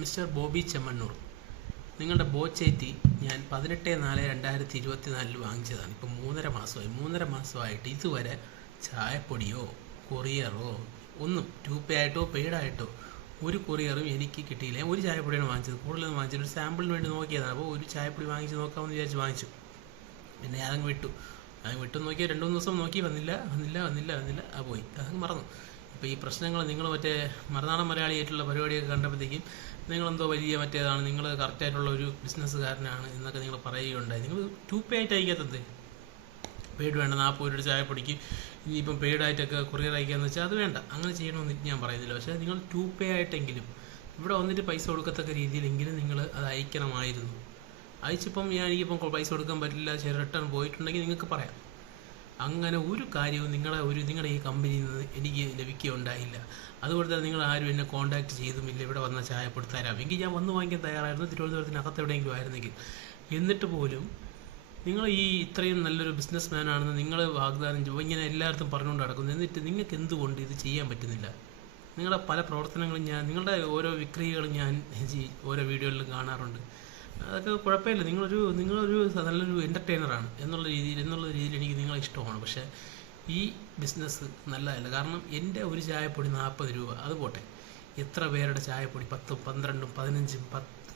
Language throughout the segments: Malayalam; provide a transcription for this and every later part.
മിസ്റ്റർ ബോബി ചെമ്മണ്ണൂർ, നിങ്ങളുടെ ബോച്ചേറ്റി ഞാൻ 18/4/2024 വാങ്ങിച്ചതാണ്. ഇപ്പം 3.5 മാസമായിട്ട് ഇതുവരെ ചായപ്പൊടിയോ കൊറിയറോ ഒന്നും ടൂപ്പേ ആയിട്ടോ പെയ്ഡായിട്ടോ ഒരു കൊറിയറും എനിക്ക് കിട്ടിയില്ല. ഒരു ചായപ്പൊടിയാണ് വാങ്ങിച്ചത്, കൂടുതലൊന്നും വാങ്ങിച്ചത്. ഒരു സാമ്പിളിന് വേണ്ടി നോക്കിയതാണ്. അപ്പോൾ ഒരു ചായപ്പൊടി വാങ്ങിച്ച് നോക്കാമെന്ന് വിചാരിച്ച് വാങ്ങിച്ചു. പിന്നെ അതങ്ങ് വിട്ടു നോക്കിയാൽ 2-3 ദിവസം നോക്കി വന്നില്ല പോയി, അതങ്ങ് മറന്നു. ഇപ്പോൾ ഈ പ്രശ്നങ്ങൾ നിങ്ങൾ മറ്റേ മറുനാടൻ മലയാളിയായിട്ടുള്ള പരിപാടിയൊക്കെ കണ്ടപ്പോഴത്തേക്കും നിങ്ങളെന്തോ വലിയ മറ്റേതാണ്, നിങ്ങൾ കറക്റ്റായിട്ടുള്ള ഒരു ബിസിനസ്സുകാരനാണ് എന്നൊക്കെ നിങ്ങൾ പറയുകയുണ്ടായി. നിങ്ങൾ ടൂപ്പേ ആയിട്ട് അയക്കാത്തത്, പെയ്ഡ് വേണ്ട 40 രൂപ ചായപ്പൊടിക്ക് ഇനിയിപ്പം പെയ്ഡായിട്ടൊക്കെ കൊറിയർ അയക്കാന്ന് വെച്ചാൽ അത് വേണ്ട, അങ്ങനെ ചെയ്യണമെന്ന് ഞാൻ പറയുന്നില്ല. പക്ഷേ നിങ്ങൾ ടൂപ്പേ ആയിട്ടെങ്കിലും ഇവിടെ വന്നിട്ട് പൈസ കൊടുക്കത്തക്ക രീതിയിലെങ്കിലും നിങ്ങൾ അത് അയക്കണമായിരുന്നു. അയച്ചിപ്പം എനിക്കിപ്പം പൈസ കൊടുക്കാൻ പറ്റില്ല, റിട്ടേൺ പോയിട്ടുണ്ടെങ്കിൽ നിങ്ങൾക്ക് പറയാം. അങ്ങനെ ഒരു കാര്യവും നിങ്ങളുടെ ഈ കമ്പനിയിൽ നിന്ന് എനിക്ക് ലഭിക്കുകയുണ്ടായില്ല. അതുപോലെ തന്നെ നിങ്ങൾ ആരും എന്നെ കോൺടാക്ട് ചെയ്തുമില്ല. ഇവിടെ വന്ന ചായപ്പൊടി തരാമെങ്കിൽ ഞാൻ വന്ന് വാങ്ങിക്കാൻ തയ്യാറായിരുന്നു, തിരുവനന്തപുരത്തിനകത്ത് എവിടെയെങ്കിലും ആയിരുന്നെങ്കിൽ. എന്നിട്ട് പോലും നിങ്ങൾ ഈ ഇത്രയും നല്ലൊരു ബിസിനസ് മാൻ ആണെന്ന് നിങ്ങൾ വാഗ്ദാനം ഇങ്ങനെ എല്ലായിടത്തും പറഞ്ഞുകൊണ്ട് നടക്കുന്നു. എന്നിട്ട് നിങ്ങൾക്ക് എന്തുകൊണ്ട് ഇത് ചെയ്യാൻ പറ്റുന്നില്ല? നിങ്ങളുടെ പല പ്രവർത്തനങ്ങളും നിങ്ങളുടെ ഓരോ വിക്രിയകളും ഞാൻ ഓരോ വീഡിയോയിലും കാണാറുണ്ട്. അതൊക്കെ കുഴപ്പമില്ല, നിങ്ങളൊരു നല്ലൊരു എൻ്റർടൈനറാണ് എന്നുള്ള രീതിയിൽ എനിക്ക് നിങ്ങളെ ഇഷ്ടമാണ്. പക്ഷേ ഈ ബിസിനസ് നല്ലതല്ല. കാരണം എൻ്റെ ഒരു ചായപ്പൊടി 40 രൂപ, അത് പോട്ടെ, എത്ര പേരുടെ ചായപ്പൊടി 10, 12, 15,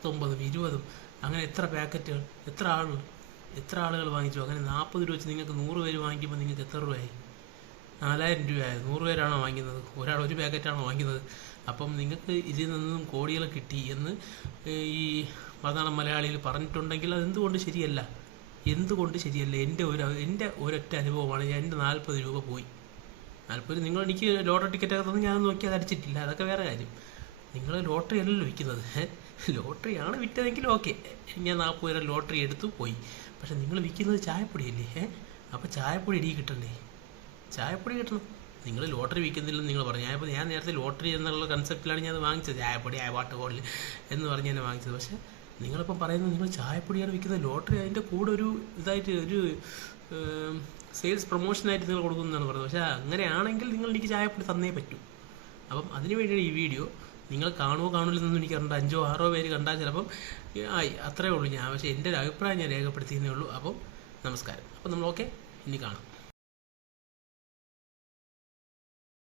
19, 20 അങ്ങനെ എത്ര പാക്കറ്റുകൾ, എത്ര ആളുകൾ വാങ്ങിച്ചു? അങ്ങനെ 40 രൂപ വെച്ച് നിങ്ങൾക്ക് 100 പേര് വാങ്ങിക്കുമ്പോൾ നിങ്ങൾക്ക് എത്ര രൂപയായി? 4000 രൂപയായത്. 100 പേരാണോ വാങ്ങിക്കുന്നത്? ഒരാൾ ഒരു പാക്കറ്റാണോ വാങ്ങിക്കുന്നത്? അപ്പം നിങ്ങൾക്ക് ഇതിൽ നിന്നും കോടികൾ കിട്ടി എന്ന് ഈ മറുനാടൻ മലയാളിയിൽ പറഞ്ഞിട്ടുണ്ടെങ്കിൽ അത് എന്തുകൊണ്ട് ശരിയല്ല? എൻ്റെ ഒരൊറ്റ അനുഭവമാണ്. എൻ്റെ 40 രൂപ പോയി. 40 നിങ്ങൾ എനിക്ക് ലോട്ടറി ടിക്കറ്റൊക്കെ തന്ന് ഞാൻ നോക്കി അത് അടിച്ചിട്ടില്ല, അതൊക്കെ വേറെ കാര്യം. നിങ്ങൾ ലോട്ടറി അല്ലല്ലോ വിൽക്കുന്നത്, ലോട്ടറിയാണ് വിറ്റതെങ്കിലും ഓക്കെ, ഞാൻ 40 രൂപ ലോട്ടറി എടുത്തു പോയി. പക്ഷെ നിങ്ങൾ വിൽക്കുന്നത് ചായപ്പൊടിയല്ലേ? അപ്പോൾ ചായപ്പൊടി ഇടിയിൽ കിട്ടണ്ടേ? ചായപ്പൊടി കിട്ടണം. നിങ്ങൾ ലോട്ടറി വിൽക്കുന്നില്ലെന്ന് നിങ്ങൾ പറഞ്ഞു. ഞാൻ നേരത്തെ ലോട്ടറി എന്നുള്ള കൺസെപ്റ്റിലാണ് ഞാൻ അത് വാങ്ങിച്ചത്, ചായപ്പൊടി വാട്ടർ ബോട്ടിൽ എന്ന് പറഞ്ഞ് ഞാൻ വാങ്ങിച്ചത്. പക്ഷേ നിങ്ങളിപ്പം പറയുന്നത് നിങ്ങൾ ചായപ്പൊടിയാണ് വിൽക്കുന്നത്, ലോട്ടറി അതിൻ്റെ കൂടെ ഒരു ഇതായിട്ട് ഒരു സെയിൽസ് പ്രൊമോഷനായിട്ട് നിങ്ങൾ കൊടുക്കുന്നതാണ് പറഞ്ഞത്. പക്ഷേ അങ്ങനെയാണെങ്കിൽ നിങ്ങൾ എനിക്ക് ചായപ്പൊടി തന്നേ പറ്റൂ. അപ്പം അതിന് വേണ്ടിയാണ് ഈ വീഡിയോ. നിങ്ങൾ കാണില്ലെന്നൊന്നും എനിക്ക് അറിയണ്ട. 5-6 പേര് കണ്ടാൽ ചിലപ്പം അത്രയേ ഉള്ളൂ. പക്ഷേ എൻ്റെ ഒരു അഭിപ്രായം ഞാൻ രേഖപ്പെടുത്തിയെന്നേ ഉള്ളൂ. അപ്പം നമസ്കാരം. അപ്പം നമ്മൾ ഓക്കെ, ഇനി കാണാം.